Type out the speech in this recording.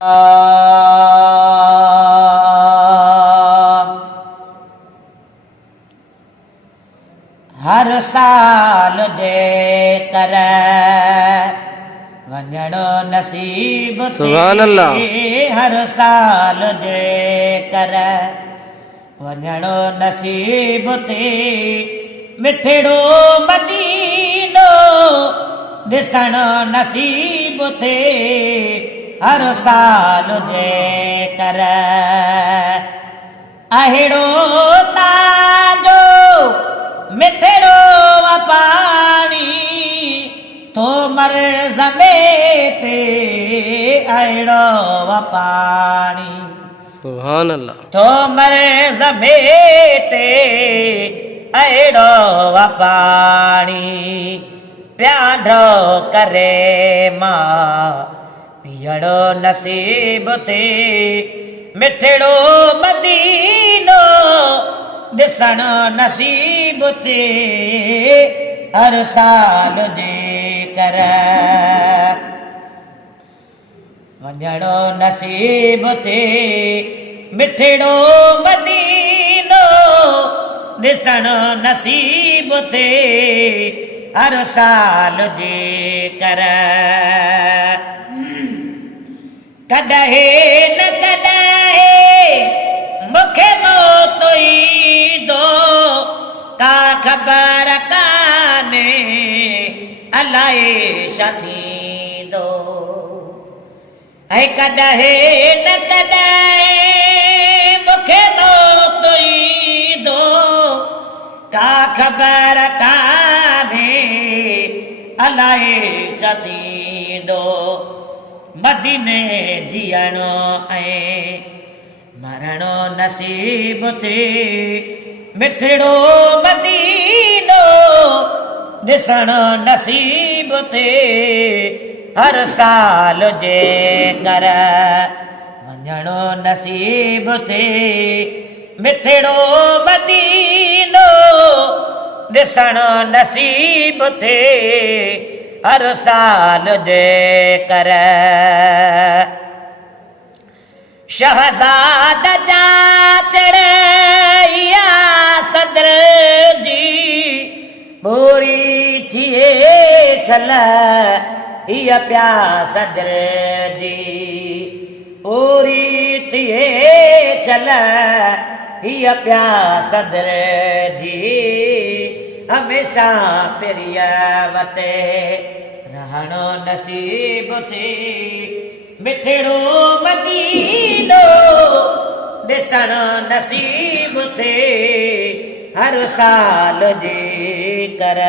हर साल जे कर वञणो नसीब सुभान अल्लाह। हर साल जे कर वञणो नसीब ते मिठड़ो मदीनो ॾिसण नसीब थे हर साल जे कर अहिड़ो ताजो मिठड़ो पानी तो मर ज़मेटे अहिड़ो पानी सुभान अल्लाह। तो मर ज़मेटे अहिड़ो पानी प्यादो करे मां पीअणो नसीब थे मिठड़ो मदीनो ॾिसण नसीब थे हर साल जे कर वञणो नसीब थे मिठड़ो मदीनो ॾिसण नसीब थे हर साल जे कर कॾहिं न कॾहिं मूंखे मौत ईंदो का ख़बर कान्हे अलाए छा थींदो ऐं कॾहिं न कॾहिं मूंखे मौत ईंदो का ख़बर कान्हे अलाए छा थींदो मदीने जीअणो ऐं मरणो नसीब थे मिठड़ो मदीनो ॾिसण नसीब थे हर साल जे कर वञणो नसीब थे मिठड़ो मदीनो ॾिसण नसीब थे हर साल जे कर शहज़ाद जा चढ़िया सदर जी पूरी थिए छल हीअ प्या सदर जी पूरी थिए छल हीअ प्या सदर जी हमेशा प्रिय वटे रहणो नसीब थे मिठड़ो मदीनो ॾिसण नसीब थे हर साल जे कर